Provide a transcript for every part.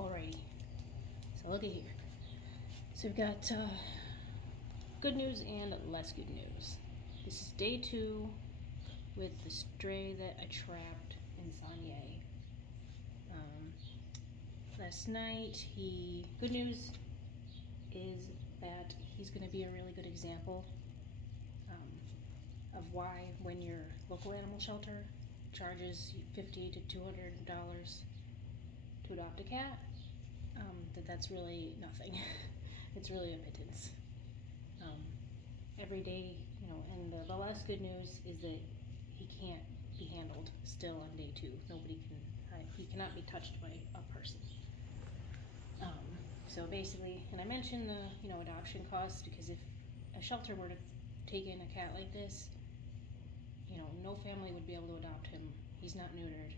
Alrighty, so look at here. So we've got good news and less good news. This is day 2 with the stray that I trapped in Sanye. Last night, good news is that he's going to be a really good example of why when your local animal shelter charges $50 to $200 to adopt a cat, that's really nothing. It's really a pittance. Every day, and the less good news is that he can't be handled still on day 2. He cannot be touched by a person. So basically, and I mentioned the adoption costs, because if a shelter were to take in a cat like this, no family would be able to adopt him. He's not neutered.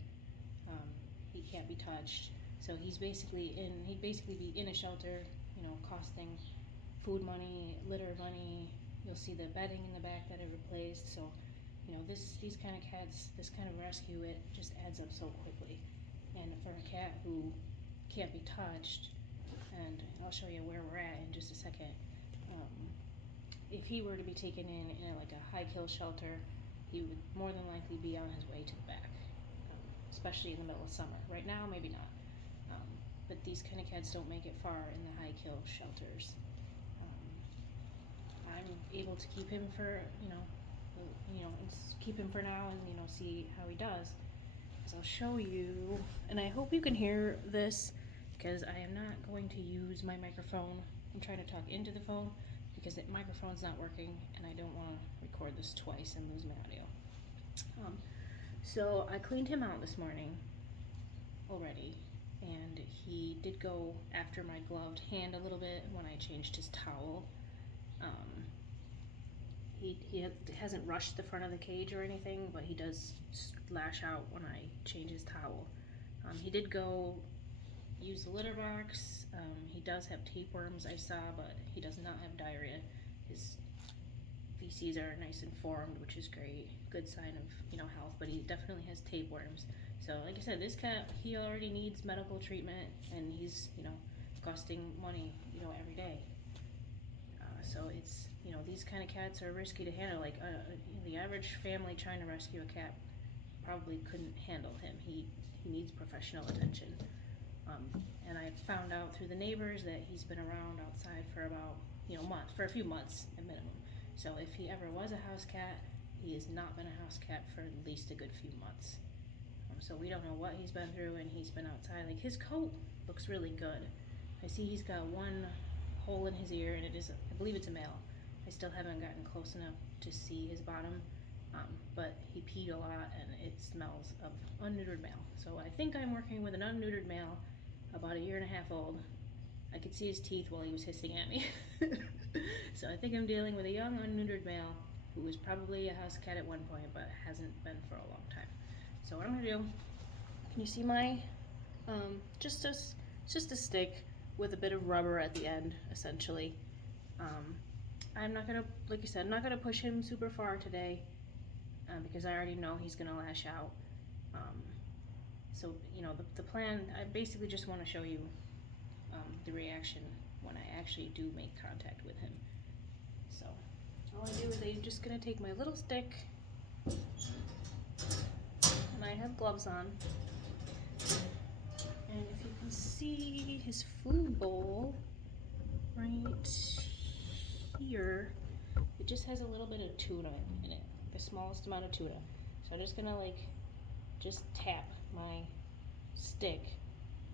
He can't be touched. So he'd basically be in a shelter, costing food money, litter money. You'll see the bedding in the back that I replaced. So, these kind of cats, this kind of rescue, it just adds up so quickly. And for a cat who can't be touched, and I'll show you where we're at in just a second. If he were to be taken in like a high kill shelter, he would more than likely be on his way to the back, especially in the middle of summer. Right now, maybe not. But these kind of cats don't make it far in the high kill shelters. I'm able to keep him for, keep him for now and, see how he does. So I'll show you, and I hope you can hear this, because I am not going to use my microphone. I'm trying to talk into the phone because the microphone's not working, and I don't want to record this twice and lose my audio. So I cleaned him out this morning already, and he did go after my gloved hand a little bit when I changed his towel. He hasn't rushed the front of the cage or anything, but he does lash out when I change his towel. He did go use the litter box. He does have tapeworms, I saw, but he does not have diarrhea. His feces are nice and formed, which is great. Good sign of health, but he definitely has tapeworms. So like I said, this cat, he already needs medical treatment, and he's costing money every day. So it's these kind of cats are risky to handle. Like the average family trying to rescue a cat probably couldn't handle him. He needs professional attention. And I found out through the neighbors that he's been around outside for about for a few months at minimum. So if he ever was a house cat, he has not been a house cat for at least a good few months. So we don't know what he's been through, and he's been outside. Like, his coat looks really good. I see he's got one hole in his ear, and I believe it's a male. I still haven't gotten close enough to see his bottom, but he peed a lot, and it smells of unneutered male. So I think I'm working with an unneutered male, about 1.5 years old. I could see his teeth while he was hissing at me. So I think I'm dealing with a young unneutered male who was probably a house cat at one point, but hasn't been for a long time. So what I'm gonna do, can you see my, just a stick with a bit of rubber at the end, essentially. I'm not gonna, like I said, I'm not gonna push him super far today, because I already know he's gonna lash out. So the plan, I basically just want to show you the reaction when I actually do make contact with him. So all I do is I'm just gonna take my little stick, and I have gloves on, and if you can see his food bowl right here, it just has a little bit of tuna in it, the smallest amount of tuna. So I'm just gonna just tap my stick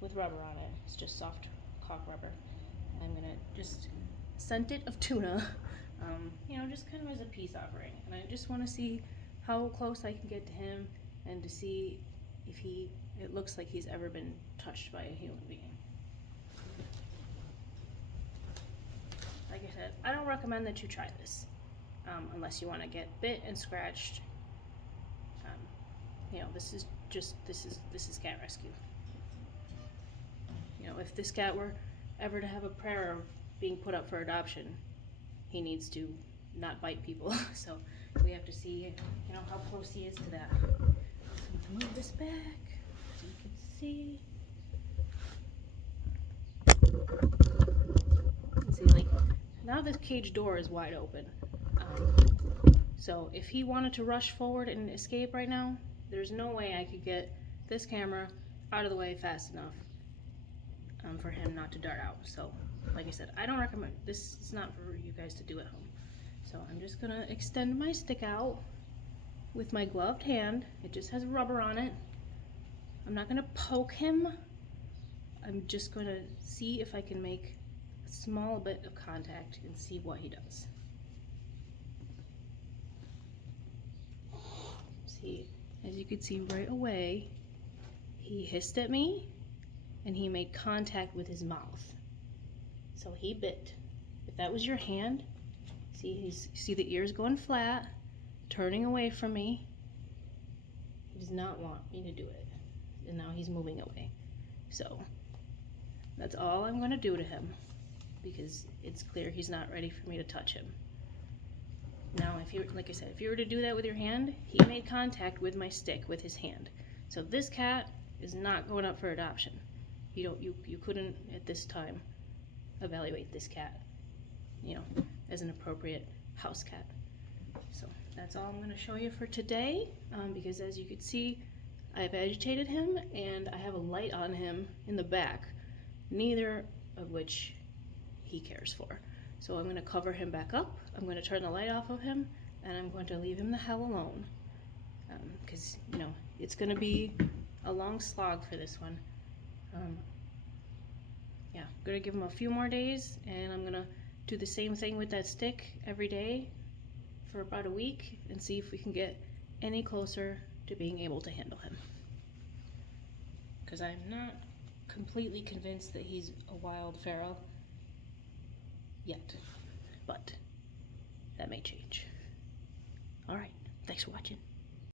with rubber on it. It's just soft caulk rubber. I'm gonna just scent it of tuna, just kind of as a peace offering. And I just want to see how close I can get to him, and to see if it looks like he's ever been touched by a human being. Like I said, I don't recommend that you try this, unless you want to get bit and scratched. This is cat rescue. If this cat were ever to have a prayer of being put up for adoption, he needs to not bite people. So we have to see, how close he is to that. So move this back so you can see. this cage door is wide open. So if he wanted to rush forward and escape right now, there's no way I could get this camera out of the way fast enough for him not to dart out. So like I said, I don't recommend, this is not for you guys to do at home. So I'm just gonna extend my stick out with my gloved hand. It just has rubber on it. I'm not gonna poke him. I'm just gonna see if I can make a small bit of contact and see what he does. See, as you can see right away, he hissed at me and he made contact with his mouth. So he bit. If that was your hand, see the ears going flat, turning away from me. He does not want me to do it. And now he's moving away. So that's all I'm going to do to him, because it's clear he's not ready for me to touch him. Now, if you, like I said, if you were to do that with your hand, he made contact with my stick with his hand. So this cat is not going up for adoption. You couldn't at this time evaluate this cat, you know, as an appropriate house cat. So that's all I'm going to show you for today, because as you can see, I've agitated him and I have a light on him in the back, neither of which he cares for. So I'm going to cover him back up, I'm going to turn the light off of him, and I'm going to leave him the hell alone, because you know, it's going to be a long slog for this one. Yeah, I'm going to give him a few more days, and I'm going to do the same thing with that stick every day for about a week and see if we can get any closer to being able to handle him. Because I'm not completely convinced that he's a wild feral yet, but that may change. Alright, thanks for watching.